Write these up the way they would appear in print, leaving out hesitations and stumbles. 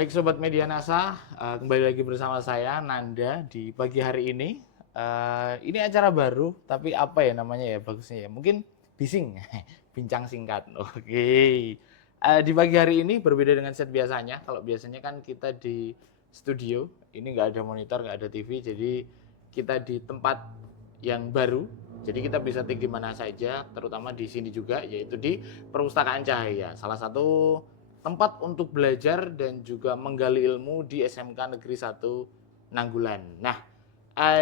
Baik Sobat Media NASA, kembali lagi bersama saya Nanda di pagi hari ini. Ini acara baru, tapi apa ya namanya ya bagusnya ya? Mungkin bising, bincang singkat. Oke. Di pagi hari ini berbeda dengan set biasanya. Kalau biasanya kan kita di studio, ini nggak ada monitor, nggak ada TV, jadi kita di tempat yang baru. Jadi kita bisa take di mana saja, terutama di sini juga, yaitu di Perpustakaan Cahaya. Salah satu tempat untuk belajar dan juga menggali ilmu di SMK Negeri 1 Nanggulan. Nah,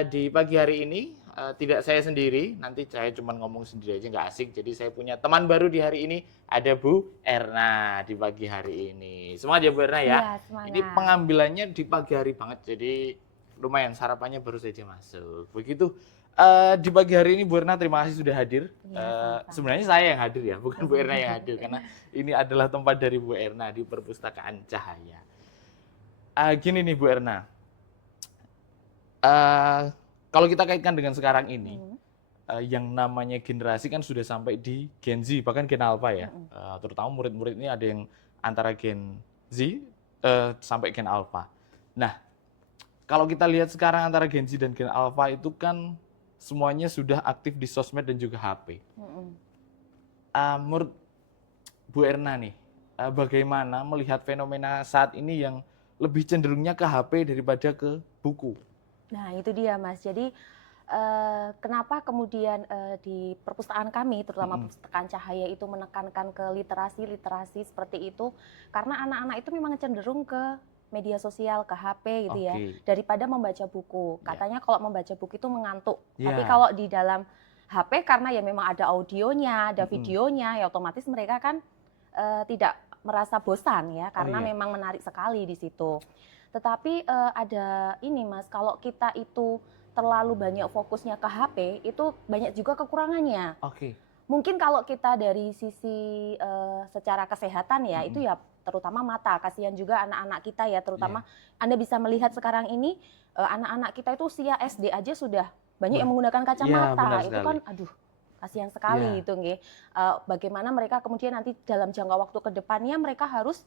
di pagi hari ini tidak saya sendiri, nanti saya cuma ngomong sendiri aja nggak asik. Jadi saya punya teman baru di hari ini, ada Bu Erna di pagi hari ini. Semangat ya Bu Erna ya. Iya, Ini semangat. pengambilannya di pagi hari banget, jadi lumayan sarapannya baru saja masuk. Begitu. Di pagi hari ini Bu Erna terima kasih sudah hadir. Iya, sama-sama. Sebenarnya saya yang hadir ya, bukan Bu Erna yang hadir karena ini adalah tempat dari Bu Erna di Perpustakaan Cahaya. Gini nih Bu Erna, kalau kita kaitkan dengan sekarang ini, Mhm, yang namanya generasi kan sudah sampai di Gen Z, bahkan Gen Alpha ya. mhm. Terutama murid-murid ini ada yang antara Gen Z sampai Gen Alpha. Nah, kalau kita lihat sekarang antara Gen Z dan Gen Alpha itu kan semuanya sudah aktif di sosmed dan juga HP. Mhm. Menurut Bu Erna nih, bagaimana melihat fenomena saat ini yang lebih cenderungnya ke HP daripada ke buku? Nah, itu dia, Mas. Jadi, kenapa kemudian, di perpustakaan kami, terutama Mhm, Perpustakaan Cahaya itu menekankan ke literasi-literasi seperti itu, karena anak-anak itu memang cenderung ke media sosial, ke HP gitu ya, oke, daripada membaca buku. ya. Katanya kalau membaca buku itu mengantuk, tapi Ya, kalau di dalam HP karena ya memang ada audionya, ada mhm. videonya, ya otomatis mereka kan tidak merasa bosan ya, Oh karena iya, memang menarik sekali di situ. Tetapi, ada ini Mas, kalau kita itu terlalu banyak fokusnya ke HP, itu banyak juga kekurangannya. oke, Mungkin kalau kita dari sisi, secara kesehatan ya, itu mhm, ya terutama mata, kasihan juga anak-anak kita ya, terutama iya. Anda bisa melihat sekarang ini, anak-anak kita itu usia SD aja sudah banyak Bah yang menggunakan iya benar kacamata, itu sekali. kan aduh kasihan sekali Iya, itu nggih. Bagaimana mereka kemudian nanti dalam jangka waktu ke depannya mereka harus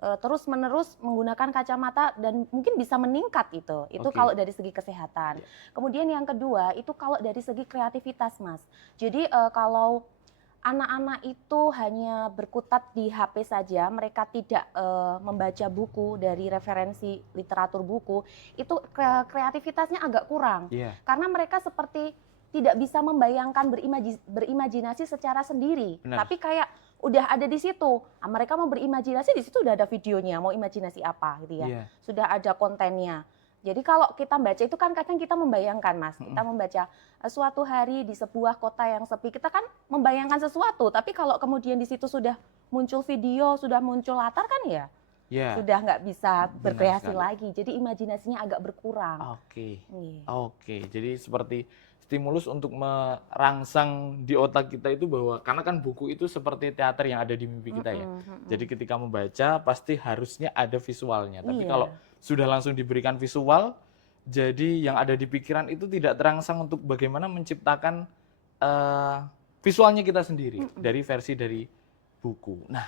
terus-menerus menggunakan kacamata dan mungkin bisa meningkat itu. Itu oke, kalau dari segi kesehatan. iya, Kemudian yang kedua, itu kalau dari segi kreativitas, Mas. Jadi, kalau anak-anak itu hanya berkutat di HP saja, mereka tidak, membaca buku dari referensi literatur buku, itu kreativitasnya agak kurang. iya, Karena mereka seperti tidak bisa membayangkan berimajinasi secara sendiri, benar, tapi kayak udah ada di situ. Mereka mau berimajinasi di situ udah ada videonya, mau imajinasi apa gitu ya. iya, Sudah ada kontennya. Jadi kalau kita baca itu kan kadang kita membayangkan Mas, kita mhm, membaca suatu hari di sebuah kota yang sepi, kita kan membayangkan sesuatu, tapi kalau kemudian di situ sudah muncul video, sudah muncul latar kan ya iya, sudah nggak bisa benar berkreasi sekali. lagi. Jadi imajinasinya agak berkurang. Oke, Iya. oke. Jadi seperti stimulus untuk merangsang di otak kita itu bahwa karena kan buku itu seperti teater yang ada di mimpi kita ya. Mhm, Jadi mhm. ketika membaca pasti harusnya ada visualnya. Tapi kalau Iya. sudah langsung diberikan visual, jadi yang ada di pikiran itu tidak terangsang untuk bagaimana menciptakan eh, visualnya kita sendiri Mhm. dari versi dari buku. Nah,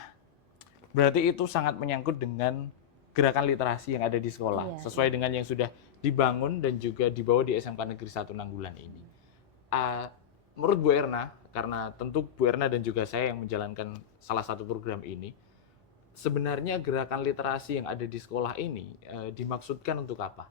berarti itu sangat menyangkut dengan gerakan literasi yang ada di sekolah, Iya, sesuai iya. dengan yang sudah dibangun dan juga dibawa di SMK Negeri 1 Nanggulan ini. Ah, menurut Bu Erna, karena tentu Bu Erna dan juga saya yang menjalankan salah satu program ini, sebenarnya gerakan literasi yang ada di sekolah ini dimaksudkan untuk apa?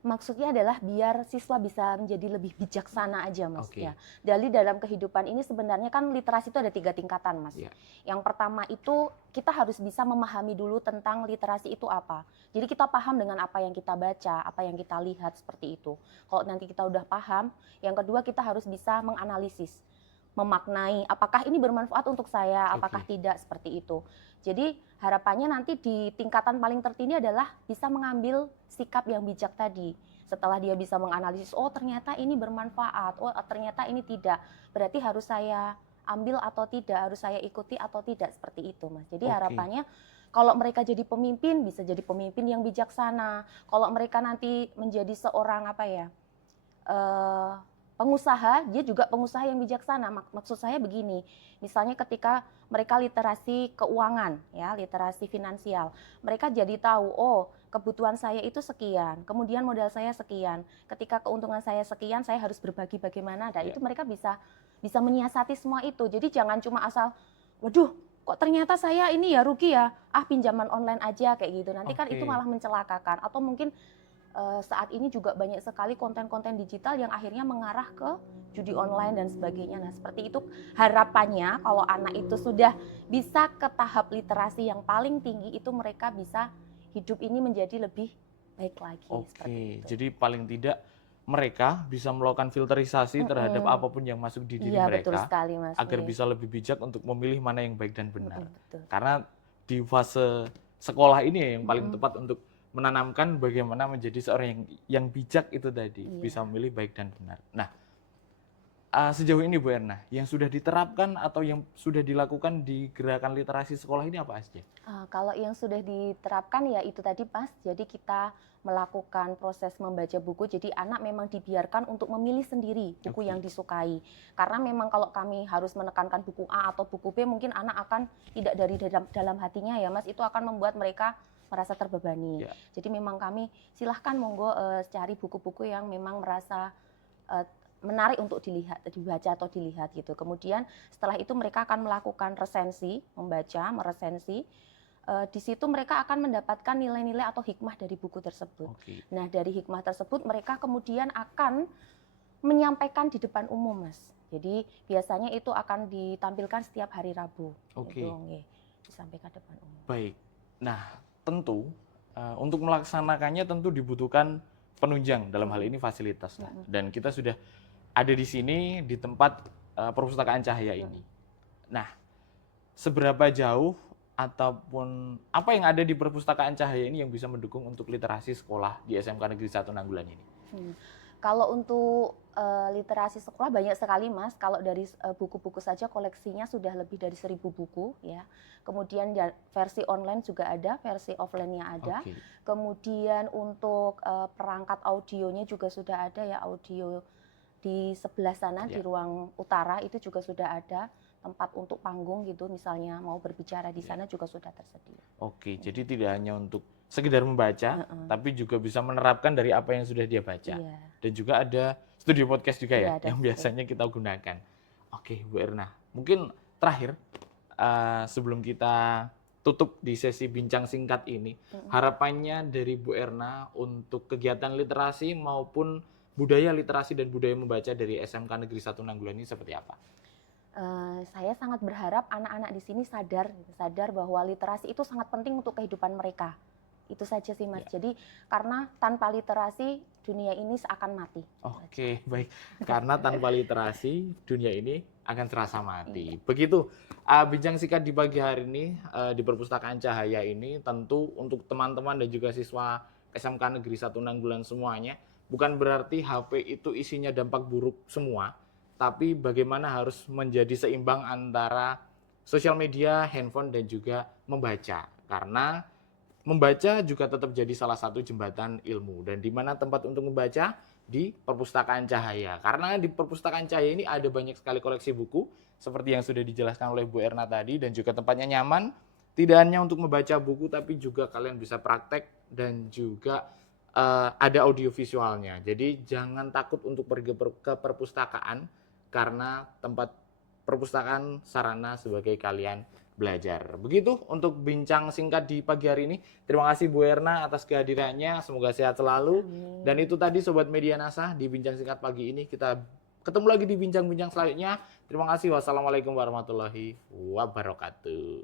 Maksudnya adalah biar siswa bisa menjadi lebih bijaksana aja Mas, ya. Oke, Dari dalam kehidupan ini sebenarnya kan literasi itu ada 3 tingkatan Mas. ya, Yang pertama itu kita harus bisa memahami dulu tentang literasi itu apa. Jadi kita paham dengan apa yang kita baca, apa yang kita lihat seperti itu. Kalau nanti kita udah paham, yang kedua kita harus bisa menganalisis, memaknai apakah ini bermanfaat untuk saya, apakah oke, tidak, seperti itu. Jadi harapannya nanti di tingkatan paling tertinggi adalah bisa mengambil sikap yang bijak tadi. Setelah dia bisa menganalisis, oh ternyata ini bermanfaat, oh ternyata ini tidak. Berarti harus saya ambil atau tidak, harus saya ikuti atau tidak, seperti itu Mas. Jadi oke, harapannya kalau mereka jadi pemimpin, bisa jadi pemimpin yang bijaksana. Kalau mereka nanti menjadi seorang apa ya, eh, pengusaha, dia juga pengusaha yang bijaksana. Maksud saya begini, misalnya ketika mereka literasi keuangan, ya, literasi finansial, mereka jadi tahu, oh kebutuhan saya itu sekian, kemudian modal saya sekian, ketika keuntungan saya sekian, saya harus berbagi bagaimana, dan itu mereka bisa menyiasati semua itu. Jadi jangan cuma asal, waduh, kok ternyata saya ini ya rugi ya, pinjaman online aja kayak gitu. Nanti kan itu malah mencelakakan. Atau mungkin saat ini juga banyak sekali konten-konten digital yang akhirnya mengarah ke judi online dan sebagainya. Nah, seperti itu harapannya kalau anak itu sudah bisa ke tahap literasi yang paling tinggi, itu mereka bisa hidup ini menjadi lebih baik lagi. Oke, jadi paling tidak mereka bisa melakukan filterisasi terhadap apapun yang masuk di diri mereka, betul sekali, Mas. agar bisa lebih bijak untuk memilih mana yang baik dan benar. Betul. Karena di fase sekolah ini yang paling tepat untuk menanamkan bagaimana menjadi seorang yang bijak itu tadi, bisa memilih baik dan benar. Nah, sejauh ini Bu Erna, yang sudah diterapkan atau yang sudah dilakukan di gerakan literasi sekolah ini apa aja? Kalau yang sudah diterapkan ya itu tadi, Mas. Jadi kita melakukan proses membaca buku, jadi anak memang dibiarkan untuk memilih sendiri buku yang disukai. Karena memang kalau kami harus menekankan buku A atau buku B, mungkin anak akan tidak dari dalam hatinya ya, Mas, itu akan membuat mereka merasa terbebani. Jadi memang kami silahkan monggo cari buku-buku yang memang merasa menarik untuk dibaca atau dilihat gitu. Kemudian setelah itu mereka akan melakukan resensi, meresensi. Di situ mereka akan mendapatkan nilai-nilai atau hikmah dari buku tersebut. Nah, dari hikmah tersebut mereka kemudian akan menyampaikan di depan umum, Mas. Jadi biasanya itu akan ditampilkan setiap hari Rabu. Disampaikan depan umum. Baik. Nah, tentu untuk melaksanakannya tentu dibutuhkan penunjang, dalam hal ini fasilitas. Dan kita sudah ada di sini di tempat perpustakaan Cahaya ini. Nah, seberapa jauh ataupun apa yang ada di perpustakaan Cahaya ini yang bisa mendukung untuk literasi sekolah di SMK Negeri 1 Nanggulan ini? Kalau untuk literasi sekolah banyak sekali, Mas. Kalau dari buku-buku saja koleksinya sudah lebih dari 1000 buku ya. Kemudian versi online juga ada, versi offline-nya ada. Kemudian untuk perangkat audionya juga sudah ada ya, audio di sebelah sana di ruang utara itu juga sudah ada tempat untuk panggung gitu, misalnya mau berbicara di sana juga sudah tersedia. Jadi tidak hanya untuk sekedar membaca, tapi juga bisa menerapkan dari apa yang sudah dia baca. Dan juga ada studio podcast juga ya, yang biasanya kita gunakan. Bu Erna, mungkin terakhir sebelum kita tutup di sesi bincang singkat ini, harapannya dari Bu Erna untuk kegiatan literasi maupun budaya literasi dan budaya membaca dari SMK Negeri 1 Nanggulan ini seperti apa? Saya sangat berharap anak-anak di sini sadar bahwa literasi itu sangat penting untuk kehidupan mereka. Itu saja sih, Mas. Jadi karena tanpa literasi dunia ini seakan mati. Baik. Karena tanpa literasi dunia ini akan terasa mati. Begitu bincang singkat di pagi hari ini di perpustakaan Cahaya ini, tentu untuk teman-teman dan juga siswa SMK Negeri 1 Nanggulan semuanya, bukan berarti HP itu isinya dampak buruk semua. Tapi bagaimana harus menjadi seimbang antara sosial media, handphone, dan juga membaca. Karena membaca juga tetap jadi salah satu jembatan ilmu. Dan di mana tempat untuk membaca? Di perpustakaan Cahaya. Karena di perpustakaan Cahaya ini ada banyak sekali koleksi buku, seperti yang sudah dijelaskan oleh Bu Erna tadi, dan juga tempatnya nyaman. Tidak hanya untuk membaca buku, tapi juga kalian bisa praktek dan juga ada audio visualnya. Jadi jangan takut untuk pergi ke perpustakaan, karena tempat perpustakaan sarana sebagai kalian belajar. Begitu untuk bincang singkat di pagi hari ini. Terima kasih Bu Erna atas kehadirannya, semoga sehat selalu. Dan itu tadi Sobat Media NASA di bincang singkat pagi ini. Kita ketemu lagi di bincang-bincang selanjutnya. Terima kasih. Wassalamualaikum warahmatullahi wabarakatuh.